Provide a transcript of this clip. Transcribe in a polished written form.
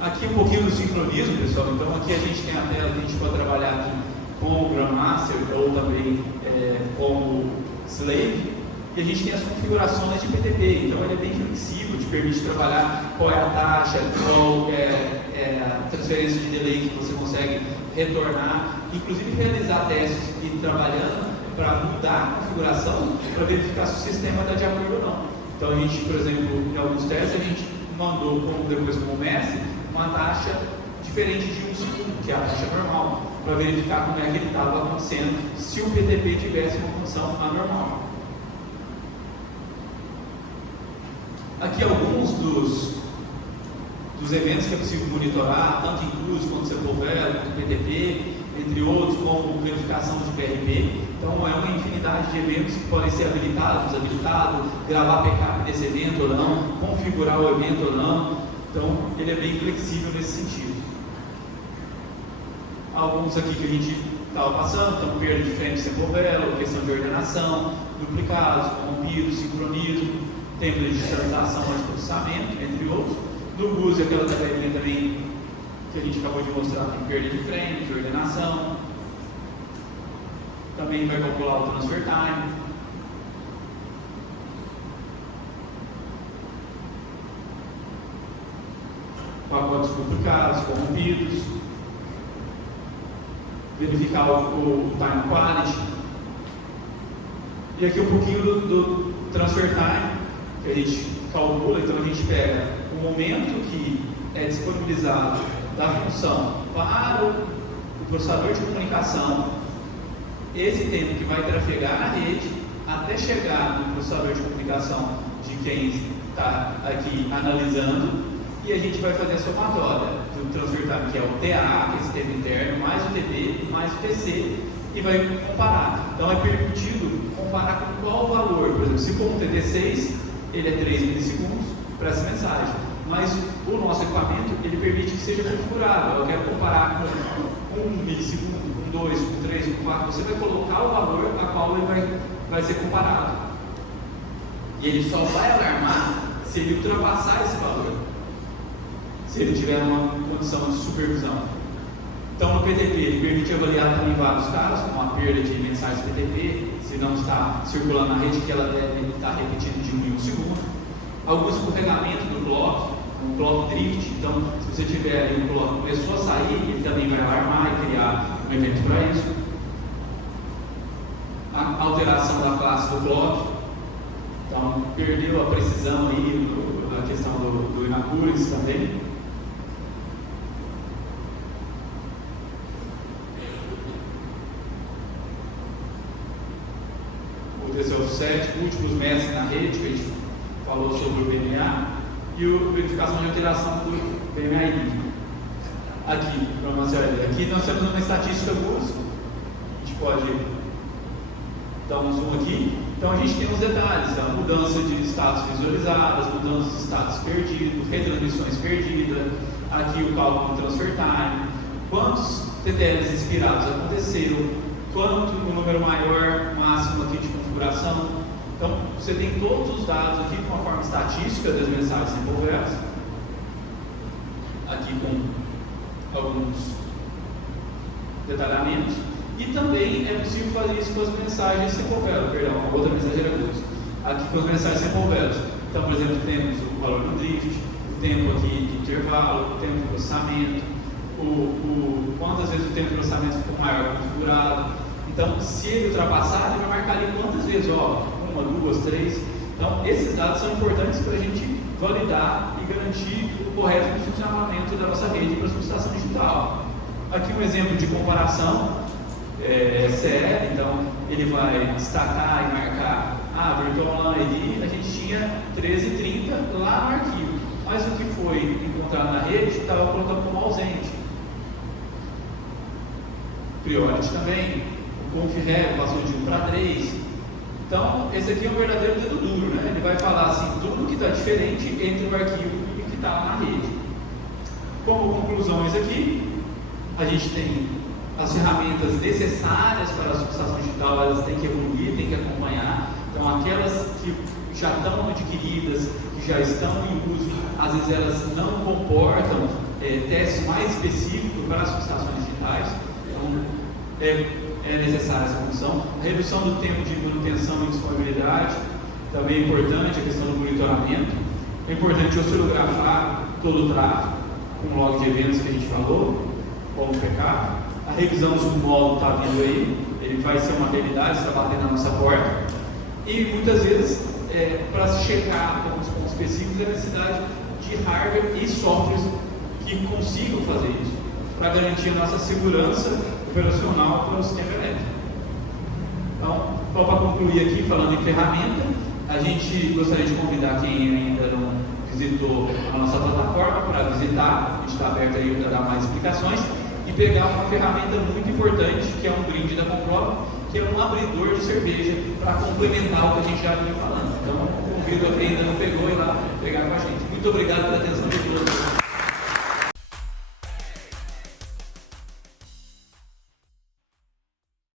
Aqui um pouquinho do sincronismo, pessoal. Então aqui a gente tem a tela que a gente pode trabalhar aqui com o Grandmaster ou também com o Slave. E a gente tem as configurações de PTP. Então ele é bem flexível, te permite trabalhar qual é a taxa, qual é a transferência de delay que você consegue retornar, inclusive realizar testes e trabalhando para mudar a configuração para verificar se o sistema está de acordo ou não. Então a gente, por exemplo, em alguns testes a gente mandou depois como mestre uma taxa diferente de 1 segundo, que é a taxa normal, para verificar como é que ele estava acontecendo se o PTP tivesse uma função anormal. Aqui alguns dos eventos que é possível monitorar, tanto em Cruise quanto Sepulvera, quanto PTP, entre outros, como verificação de PRP. Então é uma infinidade de eventos que podem ser habilitados, desabilitados, gravar backup desse evento ou não, configurar o evento ou não. Então ele é bem flexível nesse sentido. Alguns aqui que a gente estava passando, então perda de frame sem Sepulvera, questão de ordenação, duplicados, corrompidos, sincronismo, tempo de digitalização de processamento, entre outros. No GUS, aquela tabelinha também que a gente acabou de mostrar, tem perda de frames, ordenação. Também vai calcular o transfer time. Pacotes duplicados, corrompidos. Verificar o time quality. E aqui um pouquinho do transfer time que a gente calcula. Então a gente pega o momento que é disponibilizado da função para o processador de comunicação, esse tempo que vai trafegar na rede até chegar no processador de comunicação de quem está aqui analisando, e a gente vai fazer a somatória do transfer time, que é o TA, que é esse tempo interno, mais o TP, mais o TC, e vai comparar. Então é permitido comparar com qual valor. Por exemplo, se for um TT6, ele é 3 milissegundos para essa mensagem, mas o nosso equipamento ele permite que seja configurável. Eu quero comparar com 1 milissegundo, com 2, com 3, com 4. Você vai colocar o valor a qual ele vai ser comparado, e ele só vai alarmar se ele ultrapassar esse valor, se ele tiver uma condição de supervisão. Então no PTP ele permite avaliar também vários casos, como a perda de mensagens PTP, se não está circulando na rede, que ela deve estar repetindo de 1 segundo. Algum escorregamento do clock, um clock drift. Então se você tiver ali um clock que começou a sair, ele também vai alarmar e criar um evento para isso. A alteração da classe do clock, então perdeu a precisão aí, a questão do inaccuracy também. Esse é o 7 últimos mestres na rede, que a gente falou sobre o BMA, e a verificação de alteração do BMA. Aqui nós temos uma estatística GUS, a gente pode dar um zoom aqui. Então a gente tem os detalhes, a mudança de status visualizadas, mudança de status perdidos, retransmissões perdidas, aqui o cálculo do transfer time, quantos TTLs expirados aconteceram, quanto o número maior, máximo aqui de configuração. Então você tem todos os dados aqui de uma forma estatística das mensagens Sepulveras, aqui com alguns detalhamentos, e também é possível fazer isso com as mensagens Sepulveras, perdão, a outra mensagem era GUS, aqui com as mensagens Sepulveras. Então, por exemplo, temos o valor do drift, o tempo aqui de intervalo, o tempo de processamento, quantas vezes o tempo de processamento ficou maior configurado. Então, se ele ultrapassar, ele vai marcar ali quantas vezes, 1, 2, 3. Então, esses dados são importantes para a gente validar e garantir o correto funcionamento da nossa rede para a subestação digital. Aqui um exemplo de comparação, SL, então ele vai destacar e marcar, Virtual LAN ID, a gente tinha 1330 lá no arquivo, mas o que foi encontrado na rede estava colocado como ausente. Priority também, o config passou de 1 para 3. Então, esse aqui é um verdadeiro dedo duro, né? Ele vai falar assim, tudo que está diferente entre o arquivo e o que está na rede. Como conclusões aqui, a gente tem as ferramentas necessárias para a subestação digital, elas têm que evoluir, têm que acompanhar. Então, aquelas que já estão adquiridas, que já estão em uso, às vezes elas não comportam testes mais específicos para as subestações digitais. Então, é necessária essa função. A redução do tempo de manutenção e disponibilidade também é importante, a questão do monitoramento. É importante oscilografar todo o tráfego, com o log de eventos que a gente falou, como backup. A revisão do submódulo está vindo aí, ele vai ser uma realidade, está batendo na nossa porta. E muitas vezes, para se checar alguns pontos específicos, é necessidade de hardware e softwares que consigam fazer isso, para garantir a nossa segurança operacional para o sistema elétrico. Então, só para concluir aqui, falando em ferramenta, a gente gostaria de convidar quem ainda não visitou a nossa plataforma para visitar. A gente está aberto aí para dar mais explicações e pegar uma ferramenta muito importante, que é um brinde da Comprova, que é um abridor de cerveja, para complementar o que a gente já vinha falando. Então, convido a quem ainda não pegou ir lá pegar com a gente. Muito obrigado pela atenção de todos.